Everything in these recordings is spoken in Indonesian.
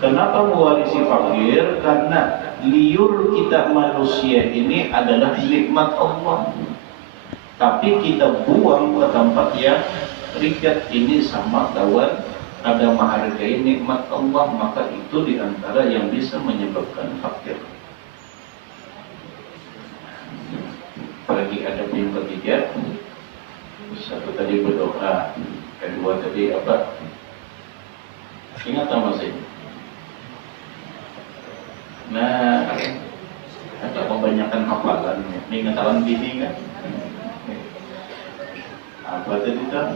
Kenapa mewarisi fakir? Karena liur kita manusia ini adalah nikmat Allah, tapi kita buang ke tempat yang rigat. Ini sama kawan, ada menghargai nikmat Allah, maka itu diantara yang bisa menyebabkan fakir. Apalagi ada yang ketiga, satu tadi berdoa, kedua tadi apa? Ingat masih? Nah, ada kebanyakan hafalan, ingatan bini kan? Apa tadi kan?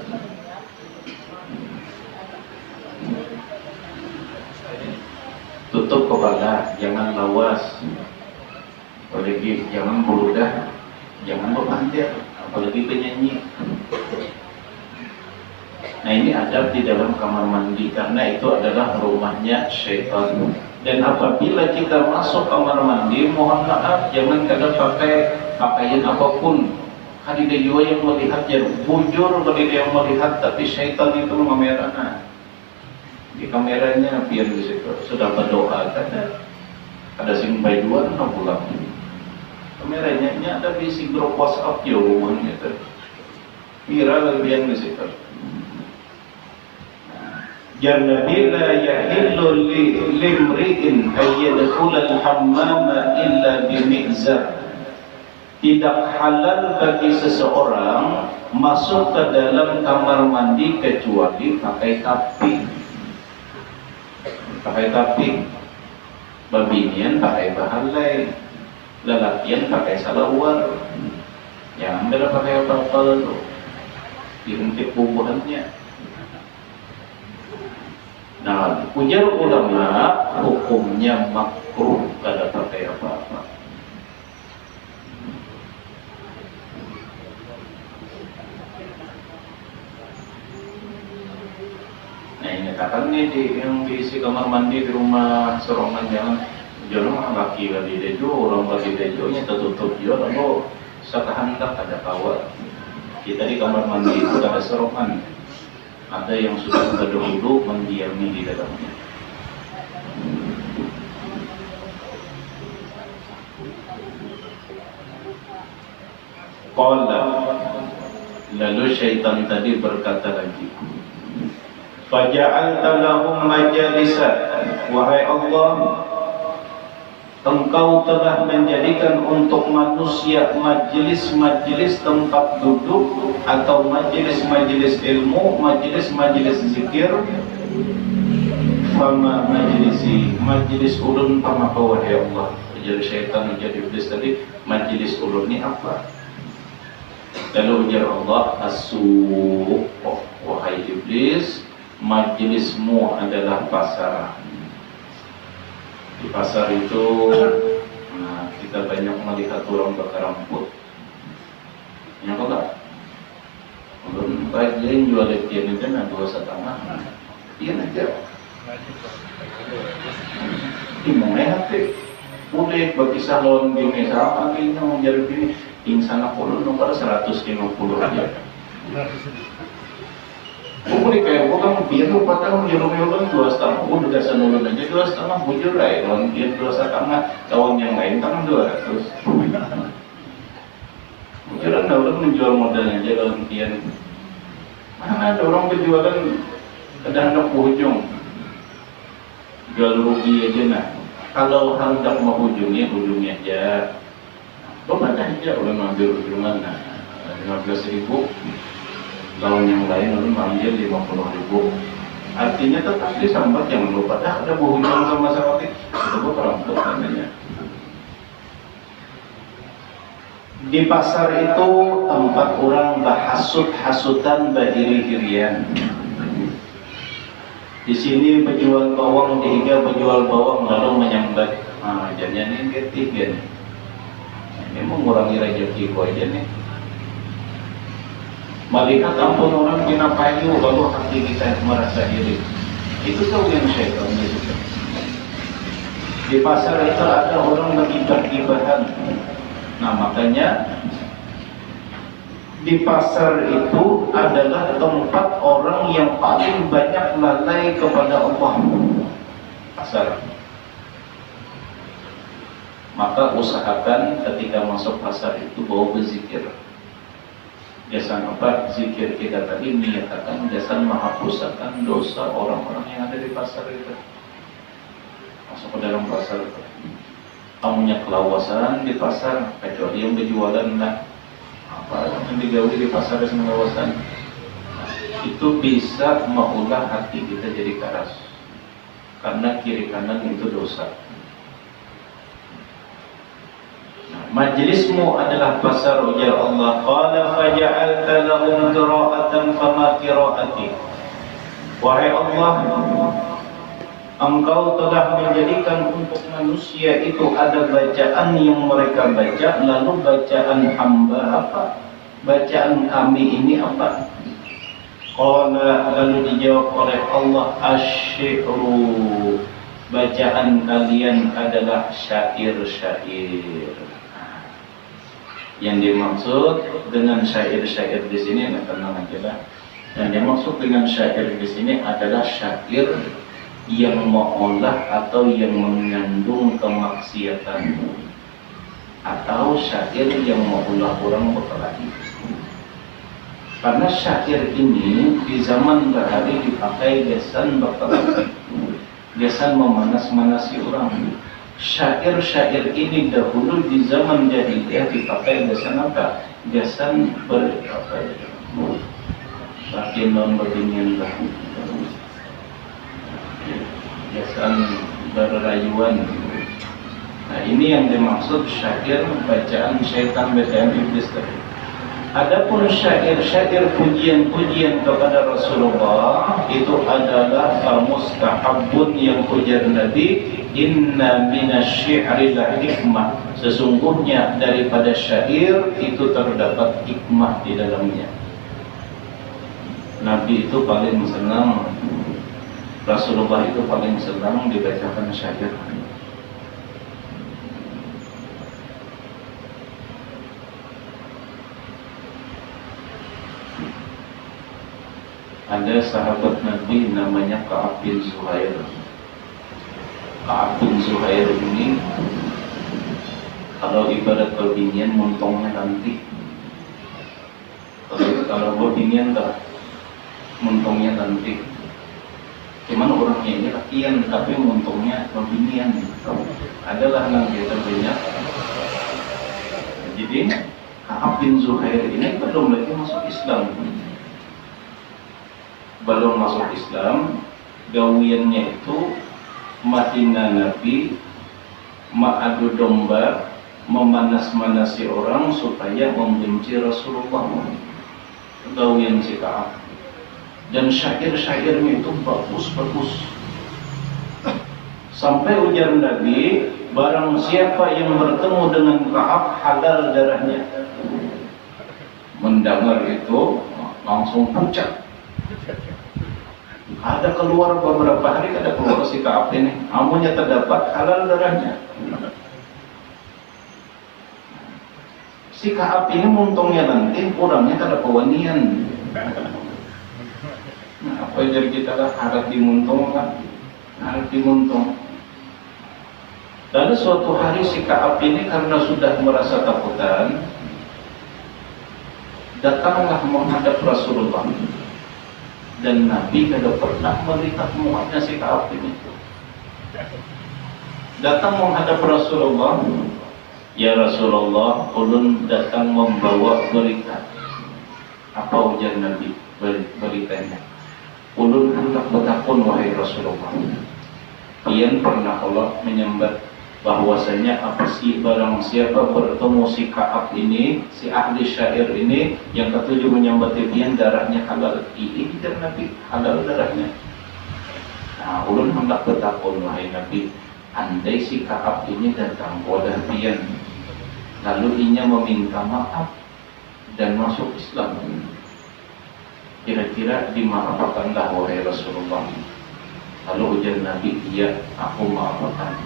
Tutup kepala, jangan lawas, apalagi jangan beludah, jangan berpandir, apalagi penyanyi. Nah, ini adab di dalam kamar mandi, karena itu adalah rumahnya syaitan. Dan apabila kita masuk kamar mandi, mohon maaf, jangan kada pakai pakaian apapun. Ada juga yang melihat, ya bujur bagi yang melihat, tapi syaitan itu mengamerana. Di kameranya biar di situ sudah berdoa, ada sing bayuan no pulang. Kameranya ada bisi grup WhatsApp jauhan gitu. Viral biar di situ. Nabi la yahillu limri'in ayyadkhula al-hammama illa bimi'zar. Tidak halal bagi seseorang masuk ke dalam kamar mandi kecuali pakai tapi. Pakai tapi. Babinian pakai bahalai, lelakian pakai salawar. Jangan ada pakai apa-apa itu. Dihentik bubuhannya. Nah, ujar ulama hukumnya makruh, kada pakai apa-apa. Nah, ini katakan nih yang diisi kamar mandi di rumah serongan, jangan laki kali dejo, orang laki dejonya tertutup juga, lalu sekahandak ada kawat. Kita di kamar mandi itu ada serongan. Ada yang sudah berdahulu mendiami di dalamnya. Qala, lalu syaitan tadi berkata lagi, faja'alta lahum majalisa, wahai Allah, Engkau telah menjadikan untuk manusia majelis-majelis tempat duduk atau majelis-majelis ilmu, majelis-majelis zikir. Fama majelis ulun pama wahai Allah. Jadi syaitan menjadi iblis tadi, majelis ulun ini apa? Lalu ujar Allah, as-suq, wahai iblis, majelismu adalah pasar. Di pasar itu, nah, kita banyak melihat orang bakar rambut. Yang kok tak? Belum baik dia jual letian itu nah 2,5. Dia aja. Gimana hati? Boleh bagi salon gini, sama akhirnya menjadi gini. Insan aku lu nomor 150 aja. Boleh kayak bukan biar lu patang jurung-jurung 2,5, udah senulun aja 2,5 bujur lah, kalau dia 2,5 kawan yang lain kan 200. Bujuran dah orang menjual modalnya aja kalau kian. Mana ada orang berjualan kadang-kadang ujung, jual rugi aja nah. Kalau hendak mau ujungnya aja. Bapak aja orang ngambil ujungan nah 15.000. Lawan yang lain lalu ambil 50.000. Artinya tetap disambat, jangan lupa ada hubungan sama sakit. Itu perampok namanya. Di pasar itu tempat orang bahasut-hasutan bahiri-hirian. Di sini penjual bawang, dihiga penjual bawang lalu menyambat. Jadinya ini ketiga nih. Ini mengurangi rezeki gua aja nih. Melihat ampun orang kena payu lalu hati kita merasa iri. Itu tahu yang syaitan itu. Di pasar itu ada orang bergibah-gibahan. Nah makanya di pasar itu adalah tempat orang yang paling banyak lalai kepada Allah. pasar. Maka usahakan ketika masuk pasar itu bawa berzikir. Jasan apa? Zikir kita tadi menyatakan jasan menghapuskan dosa orang-orang yang ada di pasar itu. Masuk ke dalam pasar itu. Kamunya kelawasan di pasar, kecuali yang berjualan lah. Apa yang digauli di pasar dengan kelawasan? Itu bisa mengolah hati kita jadi keras. Karena kiri kanan itu dosa. Majlismu adalah pasar, ujar Allah. Qala faja'alta lahum qira'atan fama qira'ati. Wahai Allah, Engkau telah menjadikan untuk manusia itu ada bacaan yang mereka baca, lalu bacaan hamba apa? Bacaan kami ini apa? Qala, lalu dijawab oleh Allah, asy-syi'ru, bacaan kalian adalah syair-syair. Yang dimaksud dengan syair-syair di sini, tenang aja lah. Yang dimaksud dengan syair di sini adalah syair yang mengolah atau yang mengandung kemaksiatan, atau syair yang mengolah orang berkelahi. Karena syair ini di zaman bahari dipakai gasan berkelahi, gasan memanas-manasi orang. Syair-syair ini dahulu di zaman jahiliyah dipakai gasan apa? Gasan Bagian non berdinian lah, gasan berrayuan. Nah, ini yang dimaksud syair bacaan syaitan, bacaan iblis tadi. Adapun syair-syair pujian-pujian kepada Rasulullah itu adalah mustahabun yang ujar Nabi, inna minasy-syi'ri la hikmah. Sesungguhnya daripada syair itu terdapat hikmah di dalamnya. Nabi itu paling senang, Rasulullah itu paling senang dibacakan syair. Ada sahabat Nabi namanya Ka'ab bin Zuhair. Ka'ab bin Zuhair ini kalau ibadat berbinian muntongnya nanti. Kalau berbinian tak muntongnya nanti. Cuman orangnya ini lakian tapi muntongnya berbinian. Adalah yang kita banyak. Jadi Ka'ab bin Zuhair ini belum lagi masuk Islam. Belum masuk Islam, gawiannya itu menghina Nabi, mengadu domba, memanas-manasi orang supaya membenci Rasulullah. Gawian si Ka'ab. Dan syair-syairnya itu bagus-bagus. Sampai ujar Nabi, barang siapa yang bertemu dengan Ka'ab, halal darahnya. Mendengar itu langsung pucat. Ada keluar beberapa hari, ada keluar si Ka'ab ini, amunya terdapat halal darahnya. Si Ka'ab ini muntungnya nanti, orangnya kada pewanian. Nah, apa jadi kita lah harap dimuntung kan? Harap dimuntung. Lalu suatu hari si Ka'ab ini karena sudah merasa takutan, datanglah menghadap Rasulullah. Dan Nabi tidak pernah melihat muatnya si Ka'ab ini. Datang menghadap Rasulullah. Ya Rasulullah, ulun datang membawa berita. Apa ujar Nabi beritanya? Ulun hendak bertakun wahai Rasulullah. Pian pernah Allah menyambat bahwasanya apa sih barang siapa bertemu si Ka'ab ini, si ahli syair ini, yang ketujuh menyambat pian darahnya halal. Ini kita Nabi halal darahnya. Nah, ulun hendak bertakun wahai Nabi, andai si Ka'ab ini datang kepada pian, lalu inya meminta maaf dan masuk Islam, kira-kira dimaafkanlah wahai Rasulullah. Lalu ujar Nabi, iya, aku maafkan.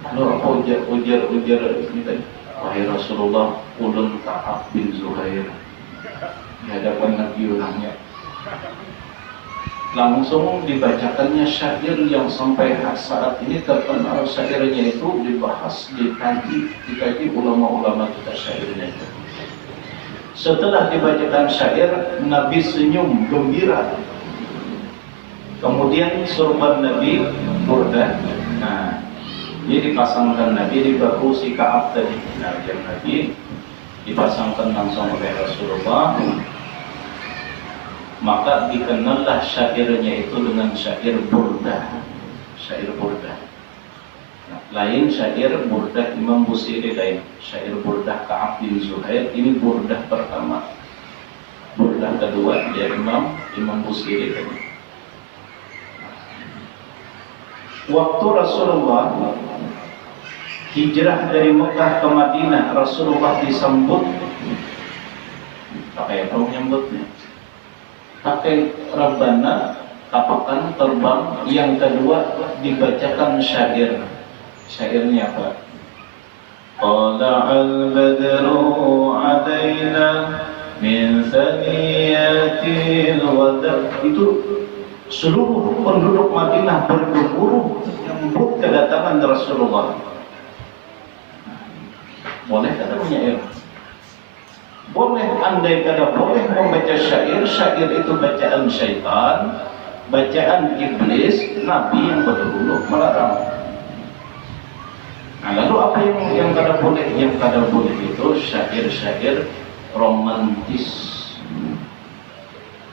Lalu apa ujar ini tadi? Wahai Rasulullah, ulun Ka'ab bin Zuhair. Di hadapan Nabi ulangnya. langsung dibacakannya syair yang sampai saat ini terkenal. Syairnya itu dibahas, dikaji ulama-ulama kita syairnya itu. Setelah dibacakan syair, Nabi senyum gembira. Kemudian sorban Nabi burdah. Nah, ini dipasangkan Nabi di bahu si Ka'ab tadi. Nah, yang Nabi dipasangkan langsung oleh Rasulullah. Maka dikenallah syairnya itu dengan syair burdah. Syair burdah. Nah, lain syair burdah Imam Busiri lain. Syair burdah Ka'ab bin Zuhair, ini burdah pertama. Burdah kedua dia Imam Busiri tadi. Waktu Rasulullah hijrah dari Mekah ke Madinah, Rasulullah disambut pakai apa menyambutnya? Pakai Rabbana, tapakan terbang. Yang kedua dibacakan syair. Syairnya apa? Tala'al badru 'alaina min thaniyatil wada. Itu seluruh penduduk Madinah bergemuruh menyambut kedatangan Rasulullah. Boleh kata menyair? Boleh, andai kata boleh membaca syair. Syair itu bacaan syaitan, bacaan iblis. Nabi yang berdahulu melarang. Nah, lalu apa yang kada boleh? Yang kada boleh itu syair-syair romantis,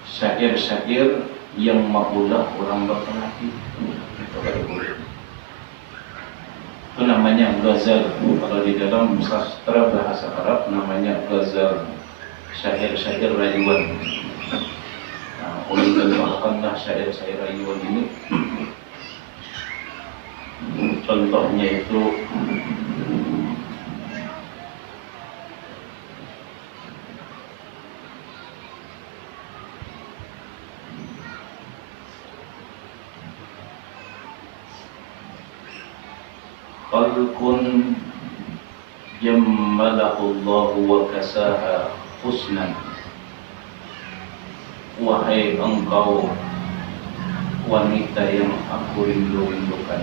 syair-syair yang maulah orang berkelahi. Itu kada boleh. Itu namanya ghazal. Kalau di dalam sastra bahasa Arab namanya ghazal, syair-syair rayuan. Nah, ulilahkanlah syair-syair rayuan ini. Contohnya itu khalqun jammalahullahu wa kasaha husnan. Wahai engkau wanita yang aku rindu-rindukan,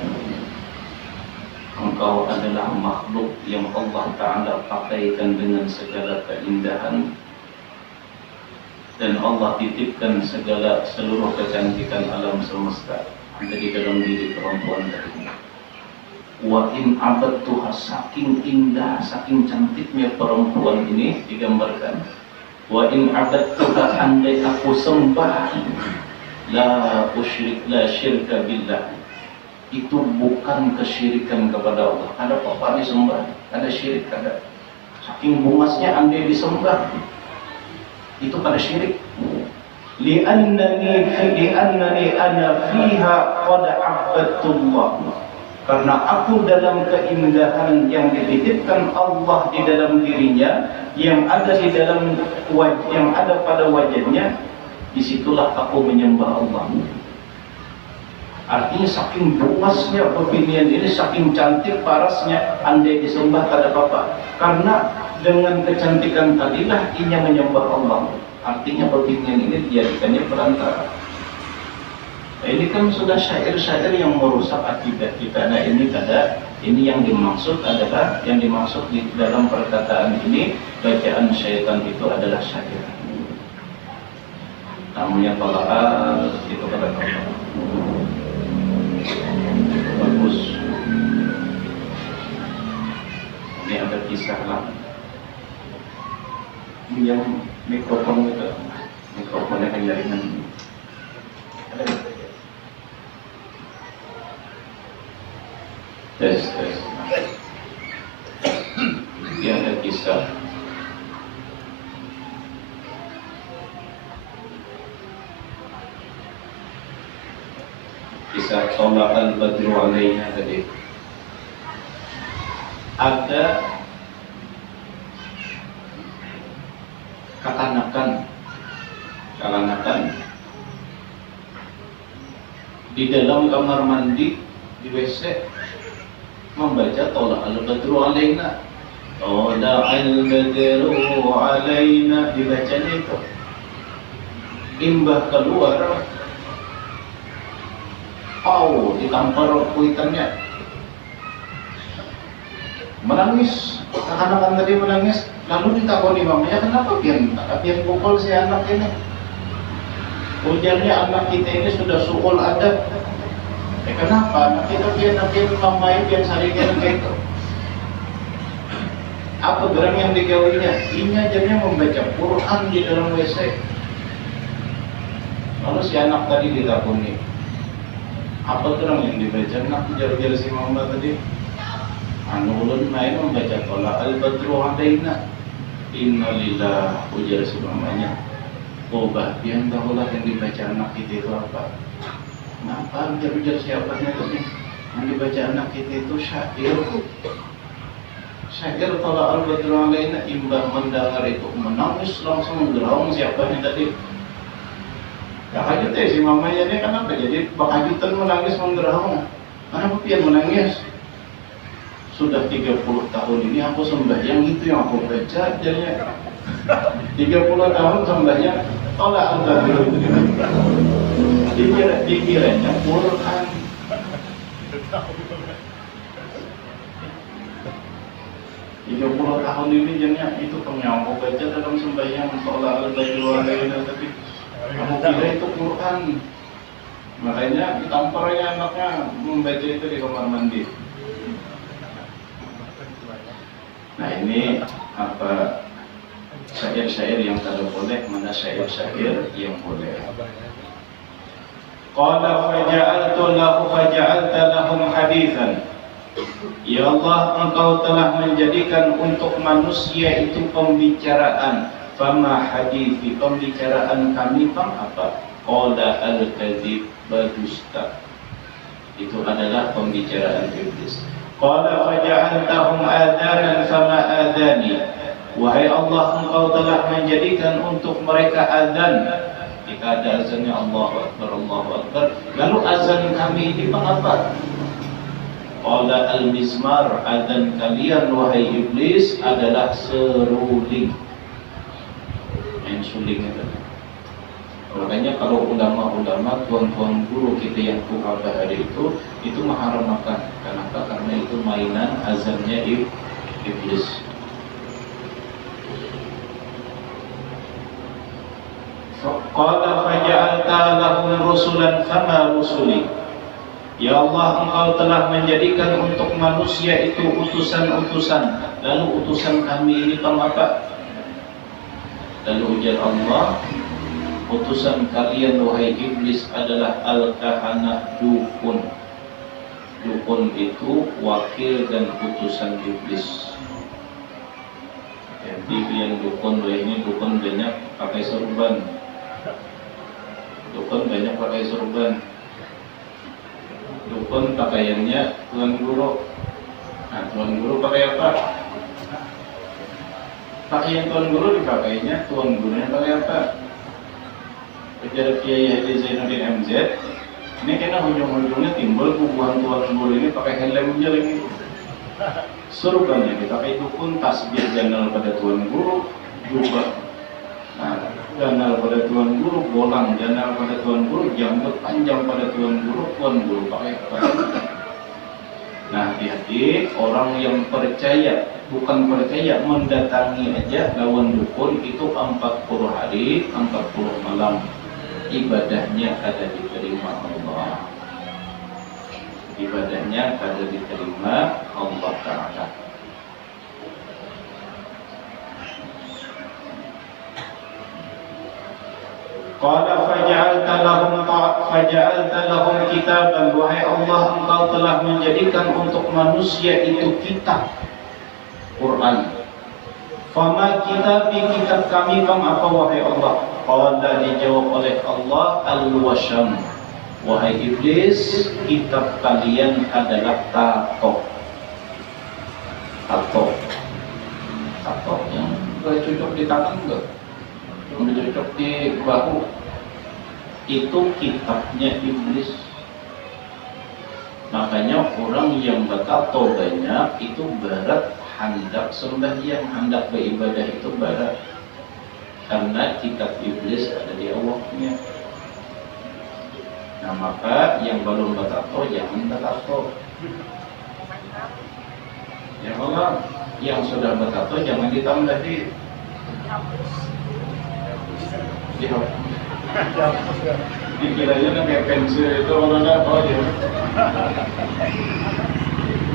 engkau adalah makhluk yang Allah Ta'ala pakaikan dengan segala keindahan, dan Allah titipkan seluruh kecantikan alam semesta ada di dalam diri perempuan tadi. Wa in abadtuha, saking indah, saking cantiknya perempuan ini digambarkan. Wa in abadtuha, andai aku sembah, la syirka billah, itu bukan kesyirikan kepada Allah. Ada apa disembah, ada syirik, ada. Saking bungasnya andai disembah, itu pada syirik. Li'annani ana fiha qad abadtullah, karena aku dalam keindahan yang dititipkan Allah di dalam dirinya, yang ada di dalam yang ada pada wajahnya, disitulah aku menyembah Allah. Artinya saking buasnya pepinian ini, saking cantik parasnya, andai disembah tak ada apa-apa. Karena dengan kecantikan tadilah inya menyembah Allah. Artinya pepinian ini dijadikannya perantara. Nah, ini kan sudah syair-syair yang merusak akidah kita. Nah, ini yang dimaksud adalah, yang dimaksud di dalam perkataan ini, bacaan syaitan itu adalah syair. Namanya tola'al, itu kata Allah. Bagus. Ini ada kisah lah. Ini yang mikrofon itu, mikrofonnya kan jaringan. Ada. Tes. Ini ada kisah. Kisah Tola'al Badru Alaina tadi. Ada kekanakan di dalam kamar mandi, di WC, membaca Tola'al Badru Alaina. Tola'al Badru Alaina, dibacanya itu. Imbah keluar, pau ditampar kuitannya, menangis. Anak-anak tadi menangis, lalu ditakoni mamanya, kenapa pian pukul si anak ini? Ujarnya, anak kita ini sudah suul adab. Kenapa? Anak kita pian mamai pian saringan kayak itu. Apa gerang yang digawinya? Ini ajarnya membaca Quran di dalam WC. Lalu si anak tadi ditakuni, apa gerang yang dibaca? Nak ujar si mama tadi, anu ulun main membaca Tala al-Badru alaina. Innalillah, ujar si mamanya. Oh bahagian tahulah yang dibaca anak kita itu apa? Kenapa ujar siapanya tadi? Yang dibaca anak kita itu syair. Syair Tala al-Badru alaina. Imbah mendengar itu menangis langsung menggerong siapanya tadi. Kahajut si mamanya ini kenapa? Jadi bakajutan menangis menggerong. Kenapa pian menangis? Sudah 30 tahun ini aku sembahyang, itu yang aku baca jadinya 30 tahun sembahyang tolak al-Badru itu dikiranya Quran. 30 tahun ini jadinya itu yang aku baca dalam sembahyang tolak al-Badru tapi kamu kira itu Quran. Makanya ditamparnya anaknya membaca itu di kamar mandi. Nah ini apa syair-syair yang tidak boleh, mana syair-syair yang boleh. Qala faja'alta lahum hadithan. Ya Allah, Engkau telah menjadikan untuk manusia itu pembicaraan. Fama hadithi, pembicaraan kami apa? Qala al-kadhib badusta. Itu adalah pembicaraan iblis. Qala faja'altahum adhanan fama adhani. Wahai Allah, Engkau telah menjadikan untuk mereka azan. Jika ada azannya Allahu Akbar, Allahu Akbar. Lalu azan kami ini apa? Qala al-mizmar, azan kalian wahai iblis adalah seruling. Main suling itu. Makanya kalau ulama-ulama, tuan-tuan guru kita yang tua hari itu mengharamkan. Kenapa? Karena itu mainan azannya iblis. Qala faja'alta lahum rusulan fama rusuli. Ya Allah, Engkau telah menjadikan untuk manusia itu utusan-utusan. Lalu utusan kami ini apa? Lalu ujar Allah, utusan kalian wahai iblis adalah al-kahanah, dukun. Dukun itu wakil dan utusan iblis. Jadi yang dukun ini dukun banyak pakai sorban. Dukun banyak pakai sorban. Dukun pakaiannya tuan guru. Nah, tuan guru pakai apa? Pakaian tuan guru dipakainya, tuan gurunya pakai apa? Kejar Kiai Haji Zainuddin MZ, ini kena ujung-ujungnya timbul kubuhan tuan guru ini pakai helm aja lagi. Surban ya, dipakai dukun, tasbih ganal pada tuan guru, juga ganal pada tuan guru, bolang ganal pada tuan guru, jambut panjang pada tuan guru pakai apa? Nah, hati-hati orang yang percaya, bukan percaya, mendatangi aja lawan dukun itu 40 hari, 40 malam. Ibadahnya kada diterima Allah. Ibadahnya kada diterima Allah Ta'ala. Qala faja'alta lahum kitaban. Wahai Allah, Engkau telah menjadikan untuk manusia itu kitab Quran. Fama kitab kami apa wahai Allah? Qala, dijawab oleh Allah, al-washam. Wahai iblis, kitab kalian adalah tato. Tato yang cocok di tangan enggak? Cocok di bahu. Itu kitabnya iblis. Makanya orang yang bertato banyak itu berat hendak sembahyang, hendak beribadah itu berat. Karena kitab iblis ada di awaknya. Nah, maka yang belum bertato jangan bertato. Ya Allah, yang sudah bertato jangan ditambahin. Dikiranya kan kayak pensil itu orang oh ya.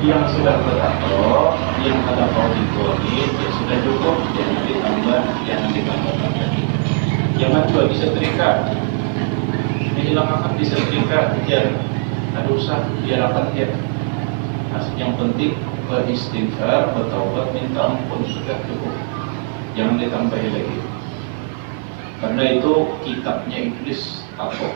Yang sudah bertato, yang ada poligonik, ya sudah cukup, jangan ditambah lagi. Jangan juga disetrika. Dihilangkan disetrika, biar ada usah, biar apa dia. Yang penting beristighfar, bertaubat, minta ampun, sudah cukup. Jangan ditambahi lagi. Karena itu kitabnya iblis tato.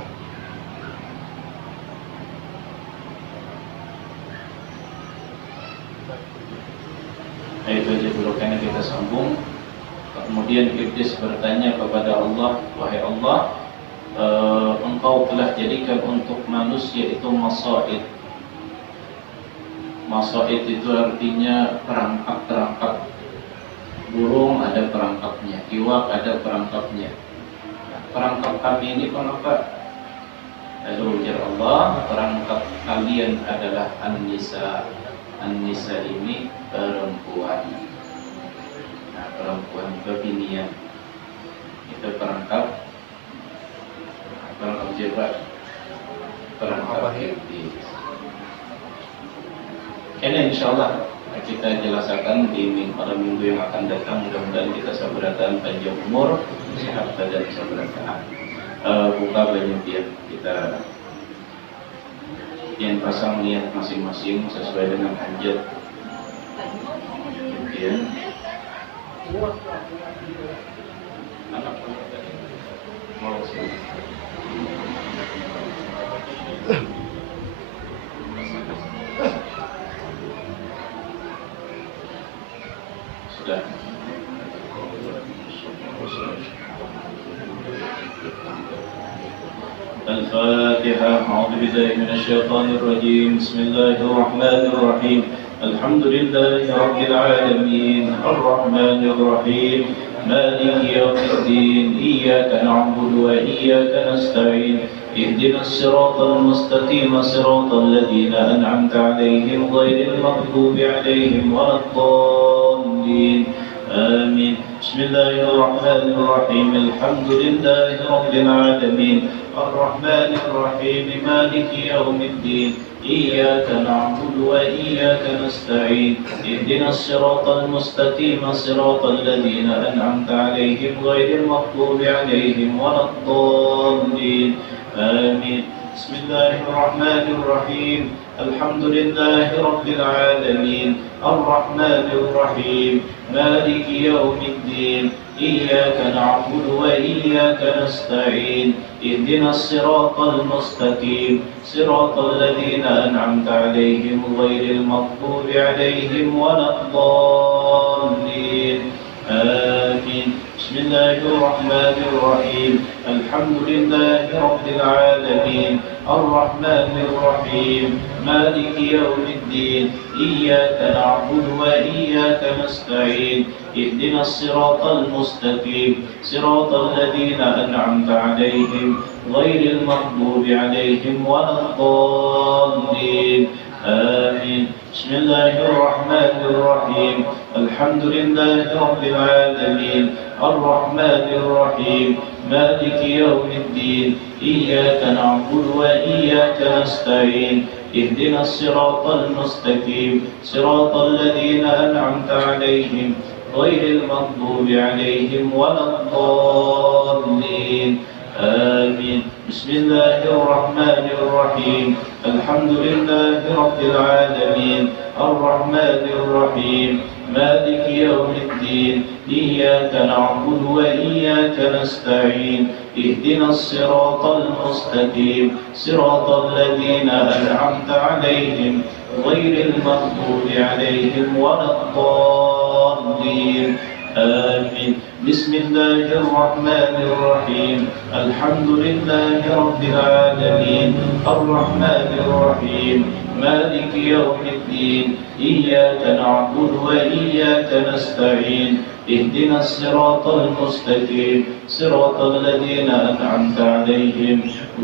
Nah, itu aja dulu karena kita sambung. Kemudian iblis bertanya kepada Allah, wahai Allah, engkau telah jadikan untuk manusia itu masaid. Masaid itu artinya perangkap-perangkap. Burung ada perangkapnya, iwak ada perangkapnya. Nah, perangkap kami ini kenapa? Lalu ujar Allah, perangkap kalian adalah an-nisa. An-nisa ini perempuan. Nah, perempuan kebinian itu perangkap jiwa, perangkap iblis. Karena insyaallah kita jelaskan pada minggu yang akan datang. Mudah-mudahan kita sabaratan panjang umur, sehat badan sabaratan. Buka banyak dia, kita yang pasang niat masing-masing sesuai dengan hajat. Kemudian anak mau sini. Sudah. الفاتحة. أعوذ بالله من الشيطان الرجيم. بسم الله الرحمن الرحيم. الحمد لله رب العالمين الرحمن الرحيم مالك يوم الدين إياك نعبد وإياك نستعين اهدنا الصراط المستقيم صراط الذين أنعمت عليهم غير المغضوب عليهم ولا الضالين آمين. بسم الله الرحمن الرحيم. الحمد لله رب العالمين الرحمن الرحيم مالك يوم الدين إياك نعبد وإياك نستعين اهدنا الصراط المستقيم صراط الذين أنعمت عليهم غير المغضوب عليهم ولا الضالين آمين. بسم الله الرحمن الرحيم. الحمد لله رب العالمين الرحمن الرحيم مالك يوم الدين إياك نعبد وإياك نستعين اهدنا الصراط المستقيم صراط الذين أنعمت عليهم غير المغضوب عليهم ولا الضالين آمين. بسم الله الرحمن الرحيم. الحمد لله رب العالمين الرحمن الرحيم مالك يوم الدين إياك نعبد وإياك نستعين اهدنا الصراط المستقيم صراط الذين أنعمت عليهم غير المغضوب عليهم ولا الضالين آمين. بسم الله الرحمن الرحيم. الحمد لله رب العالمين الرحمن الرحيم مالك يوم الدين إياك نعبد وإياك نستعين اهدنا الصراط المستقيم صراط الذين أنعمت عليهم غير المغضوب عليهم ولا الضالين آمين. بسم الله الرحمن الرحيم. الحمد لله رب العالمين الرحمن الرحيم مالك يوم الدين إياك نعبد وإياك نستعين اهدنا الصراط المستقيم صراط الذين أنعمت عليهم غير المغضوب عليهم ولا الضالين آمين. بسم الله الرحمن الرحيم. الحمد لله رب العالمين الرحمن الرحيم مالك يوم الدين إياك نعبد وإياك نستعين اهدنا الصراط المستقيم صراط الذين أنعمت عليهم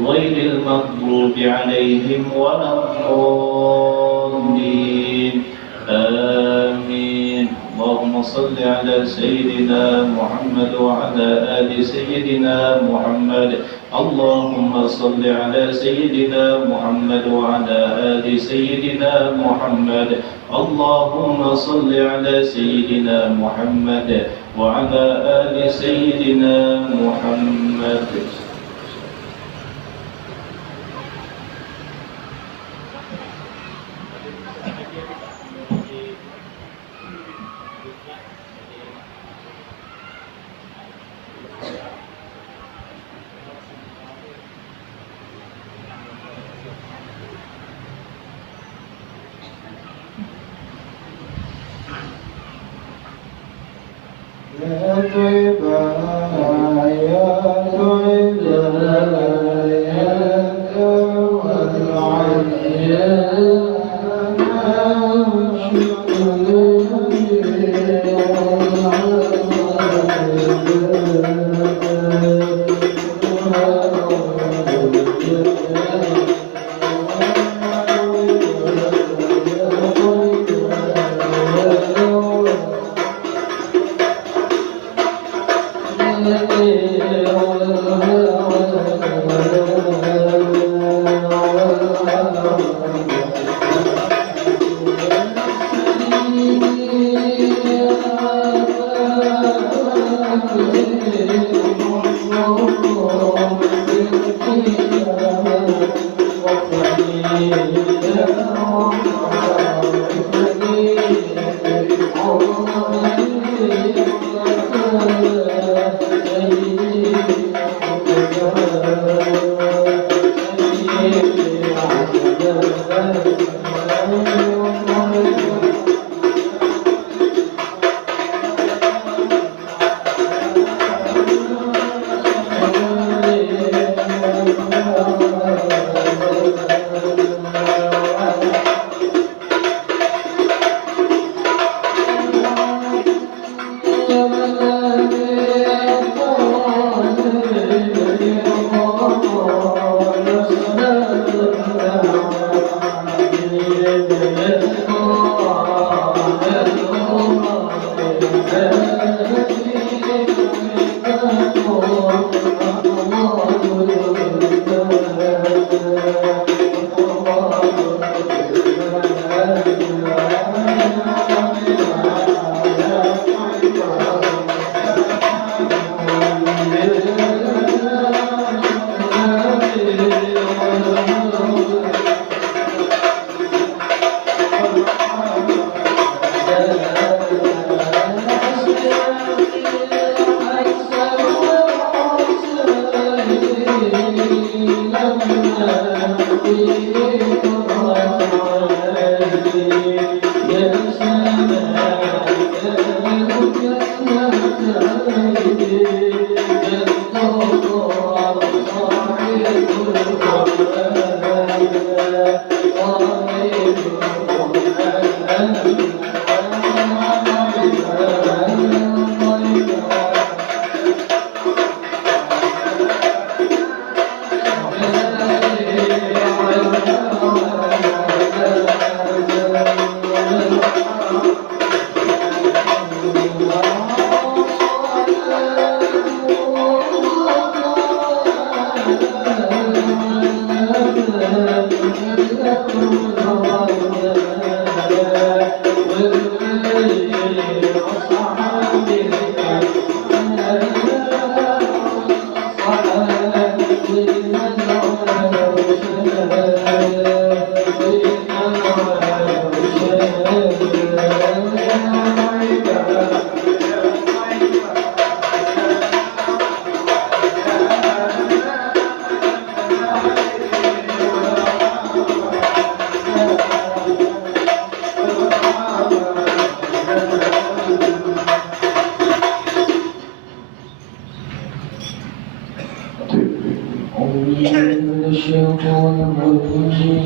غير المغضوب عليهم ولا الضالين آمين. اللهم صل على سيدنا محمد وعلى آل سيدنا محمد. اللهم صل على سيدنا محمد وعلى آل سيدنا محمد. اللهم صل على سيدنا محمد وعلى آل سيدنا محمد.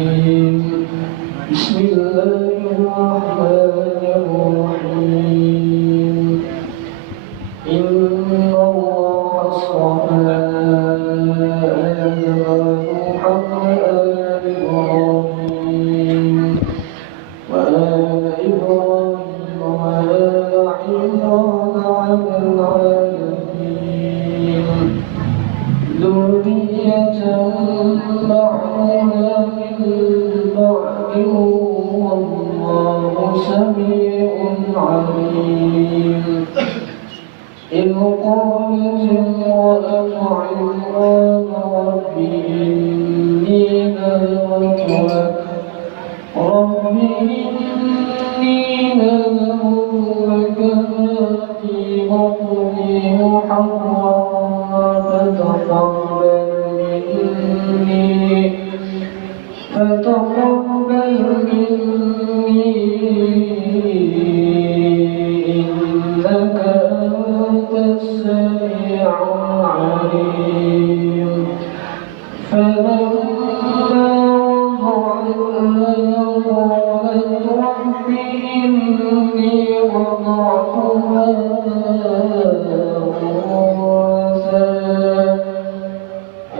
الرجيم بسم الله الرحمن الرحيم إن الله اصطفى آدم ونوحا وآل إبراهيم وآل إبراهيم وآل عمران على العالمين ذرية بعضها من بعض والله سميع عليم إذ قالت امرأة عمران رب إني نذرت لك ما في بطني محررا فتقبل مني إنك أنت السميع العليم فلما وضعتها قالت رب إني وضعتها أنثى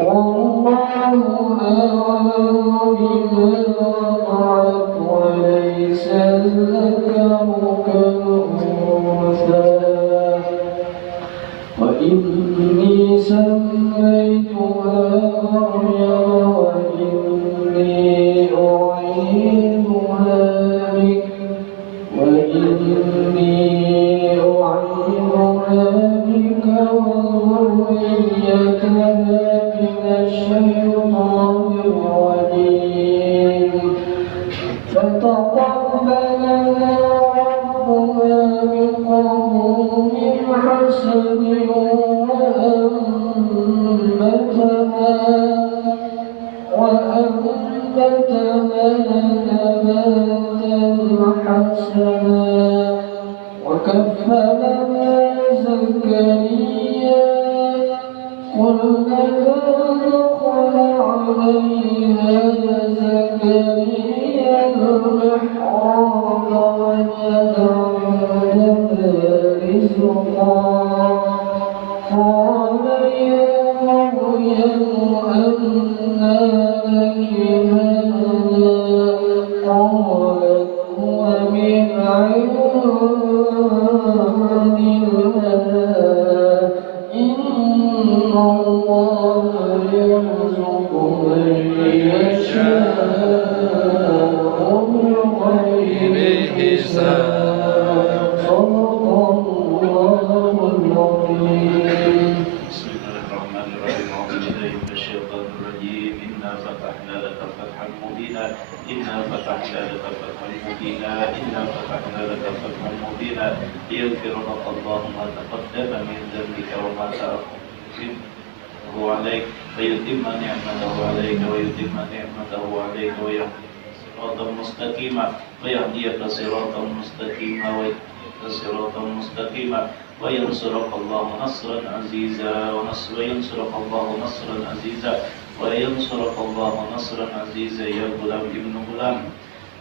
والله أعلم بما وضعت وليس الذكر كالأنثى وإني سميتها مريم وإني أعيذها بك وذريتها من الشيطان الرجيم فتقبلها ربها بقبول حسن وأنبتها نباتا حسنا وكفلها زكريا كلما دخل عليها زكريا المحراب وجد عندها رزقا قال يا مريم أنى لك هذا قالت هو من عند الله إن الله يرزق من يشاء بغير حساب صدق الله العظيم. بسم الله الرحمن الرحيم أعوذ بالله من الشيطان الرجيم إنا فتحنا لك فتحا مبينا إنا فتحنا لك فتحا مبينا إنا فتحنا لك فتحا مبينا ليغفر لك الله ما تقدم من ذنبك وما تأخر عليك ويتم نعمته عليك ويتم نعمته عليك صراطا مستقيما ويهديك صراطا مستقيما صراطا مستقيما وينصرك الله نصرا عزيزا وينصرك الله نصرا عزيزا وينصرك الله نصرا عزيزا يا غلام ابن غلام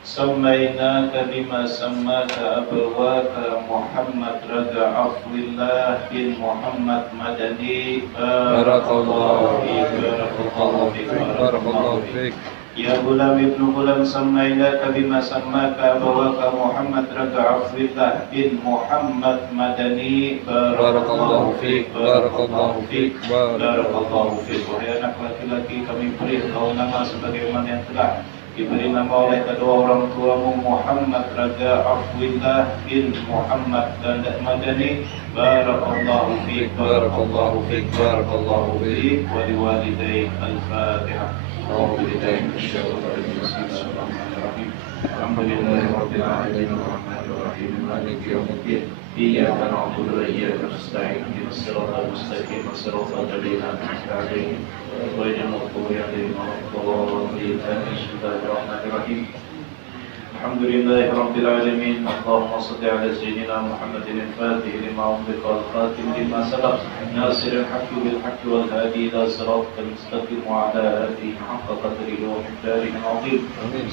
سميناك بما سماك أبواك محمد رجع عفو الله بن محمد مدني بارك الله فيك بارك الله فيك بارك الله فيك يا غلام ابن غلام سميناك بما سماك أبواك محمد رجع عفو الله بن محمد مدني بارك الله فيك بارك الله فيك بارك الله فيك. Wahai anak laki-laki, kami beri engkau nama sebagaimana yang telah diberi nama oleh kedua orang tuamu Muhammad Raja Afwillah bin Muhammad Madani. Barakallahu fiik, barakallahu fiik, barakallahu fiik. Wa liwalidayk al-Fatihah. A'udzu billahi minasyaitonir rajim. Bismillahirrahmanirrahim. Alhamdulillahi rabbil alamin arrahmanir rahim maliki yaumiddin. Iyyaka na'budu wa iyyaka nasta'in ihdinas siratal mustaqim siratal ladzina an'amta 'alaihim ghairil maghdubi 'alaihim waladdallin. Bismillahirrahmanirrahim. الحمد لله رب العالمين. اللهم صل على سيدنا محمد الفاتح لما أغلق والخاتم لما سبق ناصر الحق بالحق والهادي إلى صراطك المستقيم وعلى آله حق قدره ومقداره العظيم.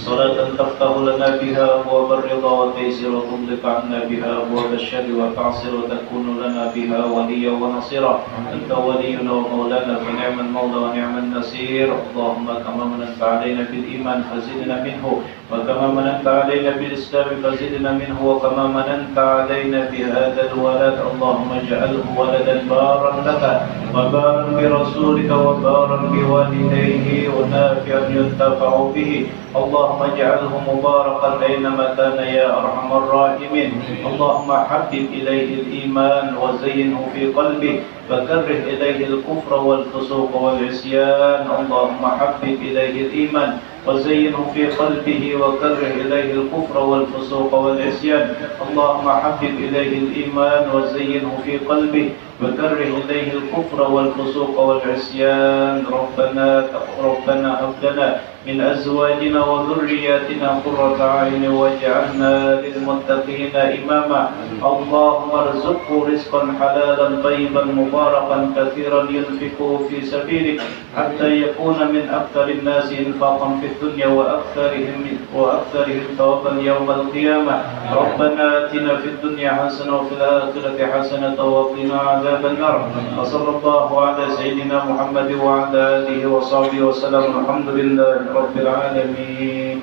صلاة تفتح لنا بها أبواب الرضا والتيسير وتغلق عنا بها أبواب الشر والتعسير وتكون لنا بها وليا ونصيرا. أنت ولينا ومولانا فنعم المولى ونعم النصير. اللهم كما مننت علينا بالإيمان فزدنا منه، وكما مننت علينا بالإسلام فزدنا منه، وكما مننت علينا بهذا الولد اللهم اجعله ولدا بارا لك وبارا برسولك وبارا بوالديه ونافعا ينتفع به. اللهم اجعله مباركا أينما كان يا أرحم الراحمين. اللهم حبب إليه الإيمان وزينه في قلبه فكره إليه الكفر والفسوق والعصيان. اللهم حبب إليه الإيمان وزينه في قلبه وكره إليه الكفر والفسوق والعصيان. اللهم حبب إليه الإيمان وزينه في قلبه وكره إليه الكفر والفسوق والعصيان. ربنا هب لنا من أزواجنا وذرياتنا قرة أعين واجعلنا للمتقين إماما. اللهم ارزقه رزقا حلالا طيبا مباركا كثيرا ينفقه في سبيلك حتى يكون من أكثر الناس إنفاقا في الدنيا وأكثرهم ثوابا يوم القيامة. ربنا آتنا في الدنيا حسنة وفي الآخرة حسنة وقنا عذاب النار. وصلى الله على سيدنا محمد وعلى آله وصحبه وسلم. الحمد لله رب العالمين.